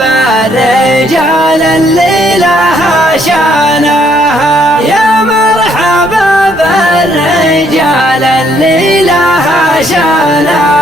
بالرجال اللي لها شانها، يا مرحبا بالرجال اللي لها شانها.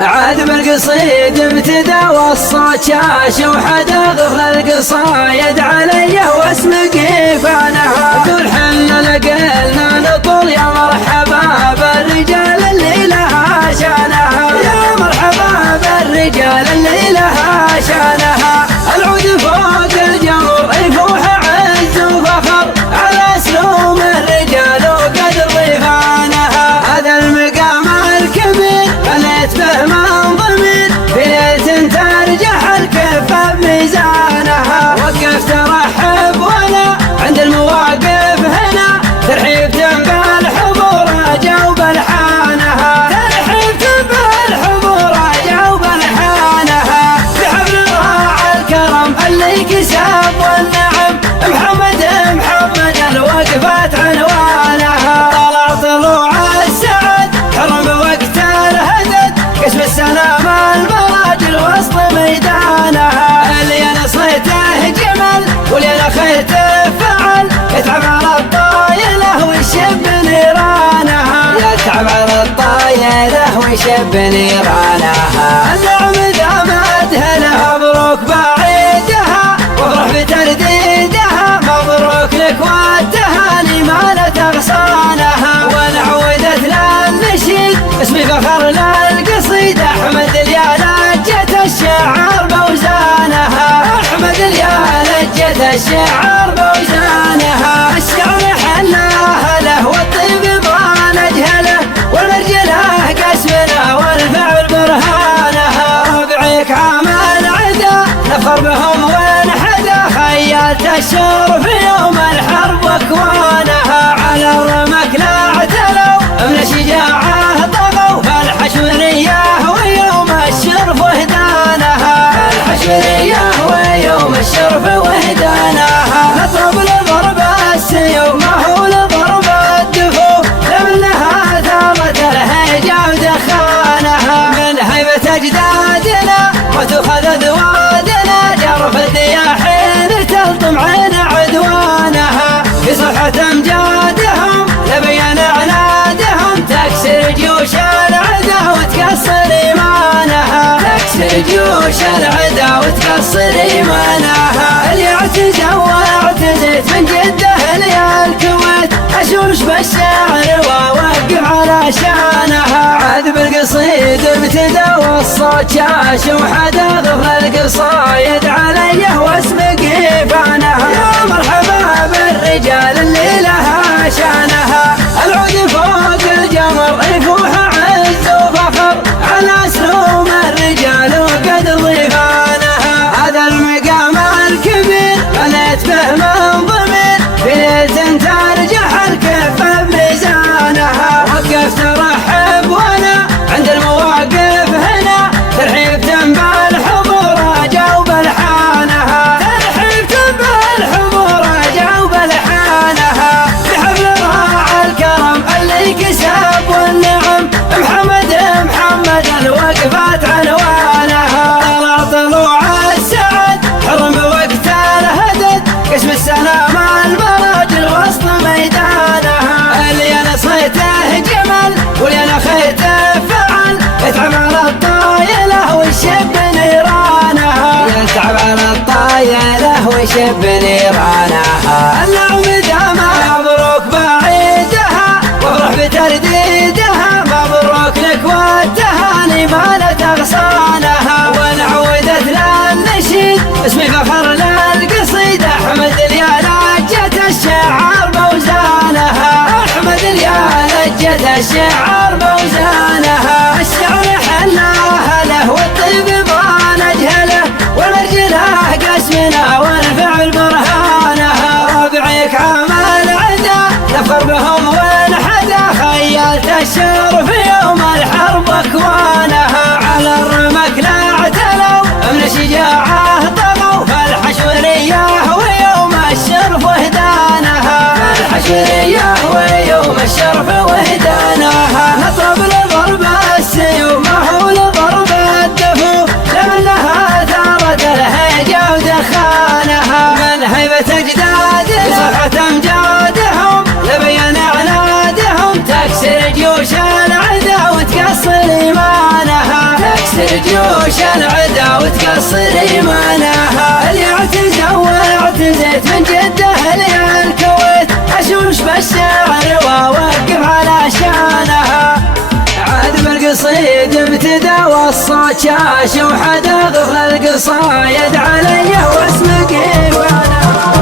عاد بالقصيد ابتدى والصوت شاش وحدا غفل القصايد علي واسم قيفانها. قول حنا لقلنا نطول يا مرحبا بالرجال اللي لها شانها، يا مرحبا بالرجال اللي لها شانها. العود فوق الجمر يفوح عز وفخر على سلوم الرجال وقدر ضيفانها. هذا المقام الكبير بنيت به منظمين في ليلة ترجح الكفة بميزانها. وقفت ارحب وانا عند المواقف هنا ترحيب بالحضور اجاوب الحانها، ترحيب بالحضور اجاوب الحانها. بحفل راعى الكرم اللي كسب والنعم محمد الوقفات عنوانها. طلع طلوع السعد حرم بوقت الهدد قسم السلام المراجل وسط ميدانها. اللي انا صيته جمل واللي انا خيته فعل يتعب على الطايله ويشب نيرانها، يتعب على الطايله ويشب نيرانها. النعم دامتها لها مبروك بعيدها وافرح بترديدها، مبروك لك والتهاني مالت اغصانها. ونعودت للنشيد اسمي فخر للقصيد احمد يا لجة الشعر بوزانها، احمد يا لجة الشعر بوزانها. الشعر حلاها له والطيب ما نجهله والمرجله قسمنا والفعل برهانها. ربعك عمل عدا نفر بهم وانحدى خيالت الشر في يوم الحرب واكوانها. على الرمك لا اعتلوا من شجاعه طغوا فالحشوريه ويوم الشرف وهدانها، الحشوريه ويوم الشرف وهدانها. نطرب لضرب السيوف ما هو لضرب الدفوف لمنها ثارت الهيجا ودخانها. من هيبه اجدادنا وتؤخذ ذوادنا جرف الدياحين تلطم عين عدوانها. في صفحة امجادهم لبين عنادهم تكسر جيوش العدا وتكسر ايمانها، تكسر جيوش العدا وتكسر ايمانها. اللي اعتزى واعتزيت من جده ليا الكويت اشوش بالشعر واوقف على شانها. عاد بالقصيد ابتدى والصوت شاش وحدا غفل القصايد علي واسم قيفانها، يا مرحبا بالرجال اللي لها شانها. العود فوق الجمر يفوح عز وفخر على سلوم الرجال وقدر ضيفانها. هذا المقام الكبير بنيت به منظمين في ليلة ترجح الكفة بميزانها. وقفت ارحب وانا عند المواقف هنا ترحيب بالحضور اجاوب الحانها، ترحيب بالحضور اجاوب الحانها. بحفل راعى الكرم اللي كسب والنعم محمد الوقفات عنوانها. طلع طلوع السعد حرم بوقت الهدد قسم السلام المراجل وسط ميدانها. اللي انا صيته جمل واللي انا خيته فعل يتعب على الطايله ويشب نيرانها، يتعب على الطايله ويشب نيرانها. النعم دامها مبروك بعيدها وافرح بترديدها، مبروك لك والتهاني مالت اغصانها. ونعودت للنشيد اسمي فخر للقصيد احمد يا لجة الشعر بوزانها، احمد يا لجة الشعر بوزانها. الشعر حلاها له والطيب ما نجهله والمرجله قسمنا والفعل برهانها. ربعك عمل عدا نفر بهم وانحدى خيالت الشر في يوم الحرب واكوانها. على الرمك لا اعتلوا من شجاعه طغوا فالحشوريه ويوم الشرف وهدانها، الحشوريه ويوم الشرف وهدانها. نطرب لضرب السيوف ما هو لضرب الدفوف لمن وش العدا وتقصر ايمانها. اللي اعتزى واعتزيت من جده لي الكويت اشوش بالشعر واوقف على شانها. عاد بالقصيد ابتدى والصوت شاش وحدا غفل القصايد علي واسمك ايمانها.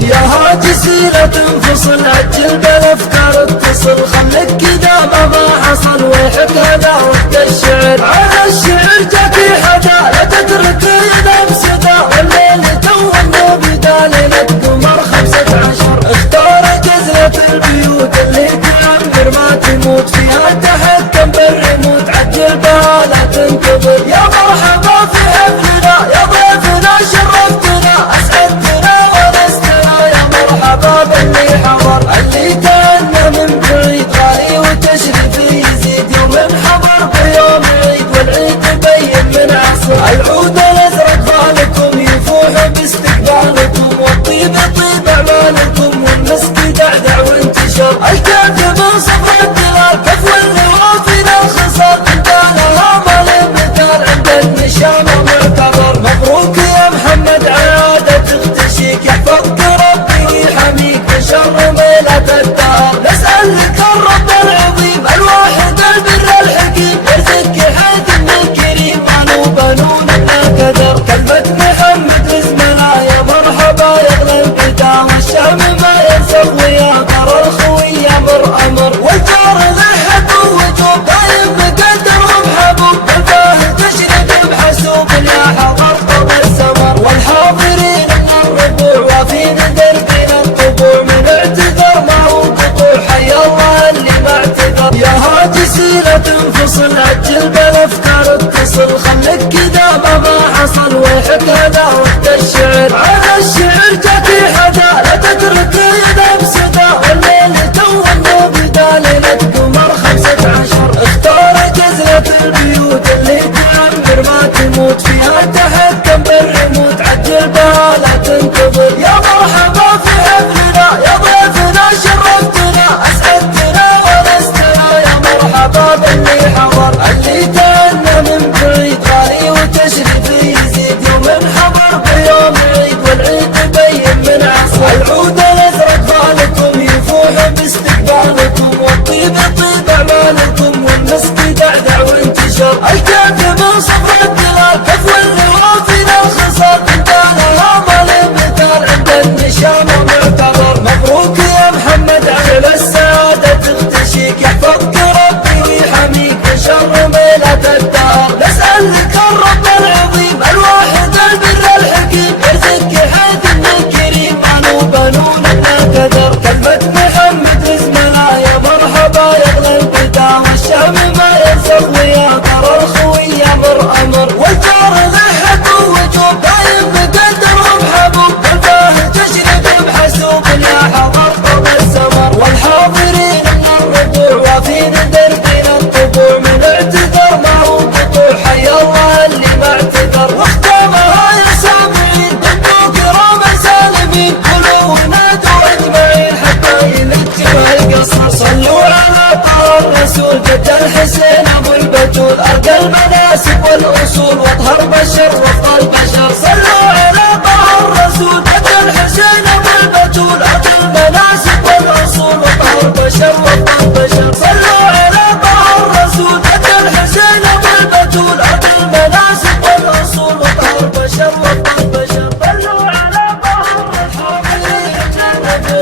يا هاجي سيرة تنفصل عجل بالافكار اتصل خلك كذا ما حصل ويحك هذا وقت الشعر. على الشعر جاكي حدا لا تترك ينام سدا والليل تو بدا ليلة قمر 15. اختار جزلة البيوت اللي تعمر ما تموت فيها تحكم بالريموت عجل بها لا تنتظر. يا مرحبا في حفلنا يا ضيفنا شرفتنا اسعدتنا ونستنا. يا مرحبا باللي حضر اللي تهنى من بعيد غالي وتشريفي يزيد يوم حضر بيوم عيد والعيد يبين من عصر. العود الازرق بالكم يفوح باستقبالكم والطيب طيب اعمالكم والمسك دعدع وانتشر. الكاتب صفر الدلال كفو النوافذ الخصال انتهى مال مثال عند النشامه معتبر. مبروك يا محمد عياده تختشيك يحفظك ربي يحميك من شر ميلة الدهر. نسألك الرب العظيم الواحد البر الحكيم يرزقك حيث من كريم مالو بنون ما كدر. كلمة محمد اسمنا يا مرحبا يغلى البدا والشام ما ينسخ ويا ترى الخوي امر امر. والجار ذحب وجوب دايم مقدر ومحبوب بالفاه تشرق بحسوب يا حضر قضى السمر. والحاضرين من الربوع وفي دربنا الطبوع من اعتذر ما هو قطوع حي الله اللي ما اعتذر. يا هاجي سيرة تنفصل عجل بالافكار اتصل خلك كذا ما حصل ويحك هذا وقت الشعر. على الشعر جاكي حدا لا تترك ينام سدا والليل تو بدا ليلة قمر 15. اختار جزلة البيوت اللي تعمر ما تموت فيها تحكم بالريموت عجل بها لا تنتظر. يا مرحبا في حفلنا يا ضيفنا شرفتنا اسعدتنا ونستنا. يا مرحبا باللي حضر اللي تهنى من بعيد غالي وتشريفي يزيد يوم حضر بيوم عيد والعيد يبين من عصر. العود الازرق بالكم يفوح باستقبالكم والطيب طيب اعمالكم والمسك دعدع وانتشر. الكاتب صفر الدلال كفو النوافذ الخصال انتهى مال مثال عند النشامه معتبر. مبروك يا محمد على السعاده تختشيك يحفظك ربي يحميك من شر ميلة الدهر. نسألك الرب العظيم الواحد البر الحكيم يرزقك حيث من كريم مالو بنون ما كدر. كلمة محمد اسمنا يا مرحبا يغلى البدا والشام ما ينسخ ويا ترى الخوي امر امر. والجار ذحب وجوب دايم مقدر ومحبوب بالفاه تشرق بحسوب يا حضر قضى السمر. والحاضرين من الربوع وفي دربنا الطبوع من اعتذر ما هو قطوع حي الله اللي ما اعتذر. واختامها يا سامعين دقوا كرام سالمين كلوا ونادوا اجمعين حتى يلجوا القصر. صلوا على طه الرسول جد الحسين ابو البتول ارقى المناسب والاصول واطهر بشر وافضل بشر. صلوا على طه الرسول جد الحسين ابو البتول ارقى المناسب والاصول واطهر بشر وافضل بشر. صلوا على طه الرسول جد الحسين ابو البتول ارقى المناسب والاصول واطهر بشر وافضل بشر. صلوا على طه الرسول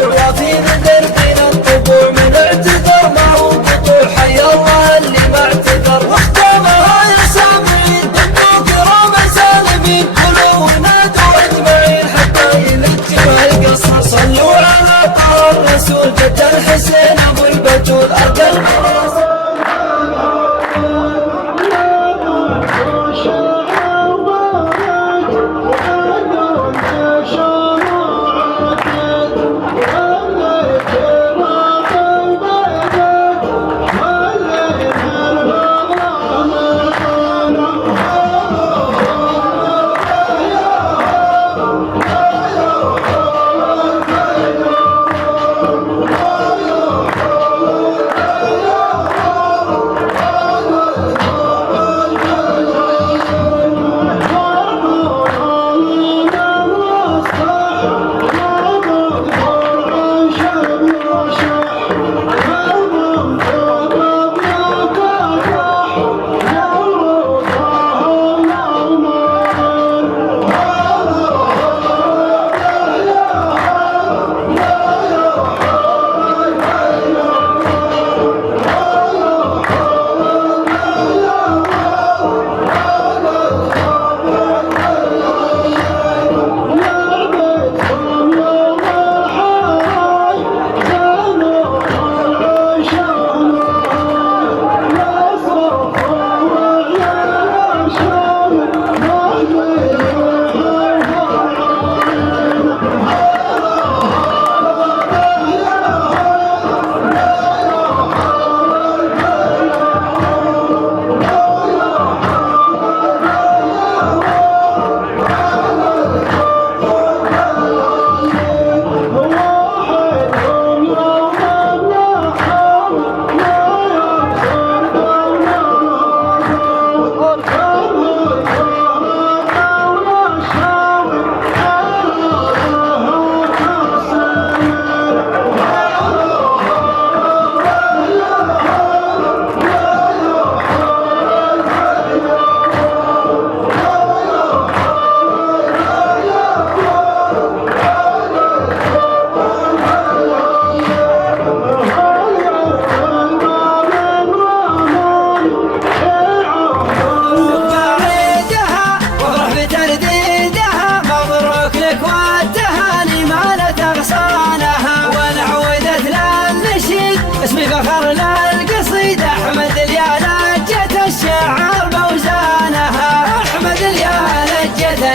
وفي دربنا الطبوع من اعتذر ما هو قطوع حي الله اللي ما اعتذر. واختامها يا سامعين دقوا كرام سالمين كلوا ونادوا اجمعين حتى يلجوا القصر. صلوا على طه الرسول جد الحسين ابو البتول ارقى المناسب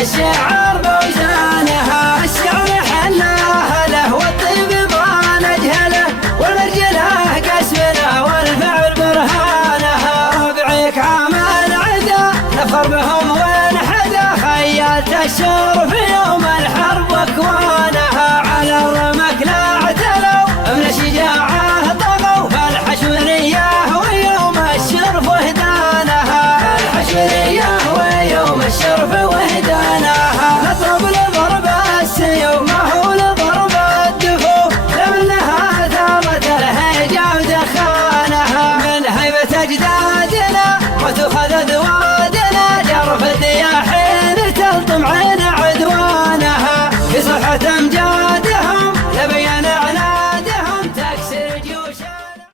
الشعر بوزانها، الشعر حلاها له والطيب ما نجهله، والمرجله قسمنا والفعل برهانها. ربعك عمل عدا نفر بهم ونحدا، خيالت الشر في يوم الحرب اكوانها، على الرمح